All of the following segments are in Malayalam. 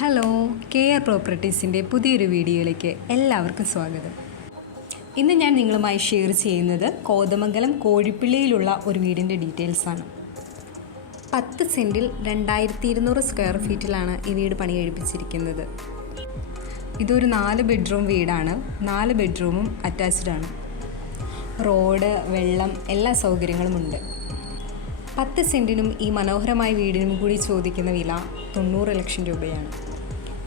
ഹലോ കെ ആർ പ്രോപ്പർട്ടീസിന്റെ പുതിയൊരു വീഡിയോയിലേക്ക് എല്ലാവർക്കും സ്വാഗതം. ഇന്ന് ഞാൻ നിങ്ങളുമായി ഷെയർ ചെയ്യുന്നത് കോതമംഗലം കോഴിപ്പിള്ളിയിലുള്ള ഒരു വീടിന്റെ ഡീറ്റെയിൽസാണ് പത്ത് സെന്റിൽ രണ്ടായിരത്തി ഇരുന്നൂറ് സ്ക്വയർ ഫീറ്റിലാണ് ഈ വീട് പണി കഴിപ്പിച്ചിരിക്കുന്നത്. ഇതൊരു നാല് ബെഡ്റൂം വീടാണ്. നാല് ബെഡ്റൂമും അറ്റാച്ച്ഡ് ആണ്. റോഡ് വെള്ളം എല്ലാ സൗകര്യങ്ങളുമുണ്ട് പത്ത് സെന്റിനും ഈ മനോഹരമായ വീടിനും കൂടി ചോദിക്കുന്ന വില തൊണ്ണൂറ് ലക്ഷം രൂപയാണ്.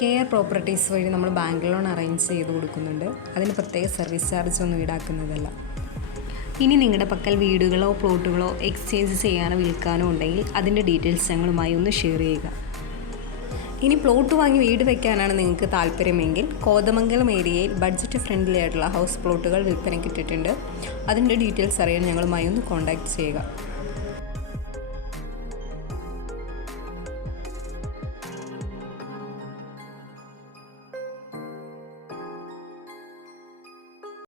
കെ ആർ പ്രോപ്പർട്ടീസ് വഴി നമ്മൾ ബാങ്ക് ലോൺ അറേഞ്ച് ചെയ്ത് കൊടുക്കുന്നുണ്ട്. അതിന് പ്രത്യേക സർവീസ് ചാർജ് ഒന്നും ഈടാക്കുന്നതല്ല. ഇനി നിങ്ങളുടെ പക്കൽ വീടുകളോ പ്ലോട്ടുകളോ എക്സ്ചേഞ്ച് ചെയ്യാനോ വിൽക്കാനോ ഉണ്ടെങ്കിൽ അതിന്റെ ഡീറ്റെയിൽസ് ഞങ്ങളുമായി ഒന്ന് ഷെയർ ചെയ്യുക. ഇനി പ്ലോട്ട് വാങ്ങി വീട് വെക്കാനാണ് നിങ്ങൾക്ക് താല്പര്യമെങ്കിൽ കോതമംഗലം ഏരിയയിൽ ബഡ്ജറ്റ് ഫ്രണ്ട്ലി ആയിട്ടുള്ള ഹൗസ് പ്ലോട്ടുകൾ വിൽപ്പനയ്ക്ക് ഇട്ടിട്ടുണ്ട്. അതിന്റെ ഡീറ്റെയിൽസ് അറിയാൻ ഞങ്ങളുമായി ഒന്ന് കോൺടാക്റ്റ് ചെയ്യുക.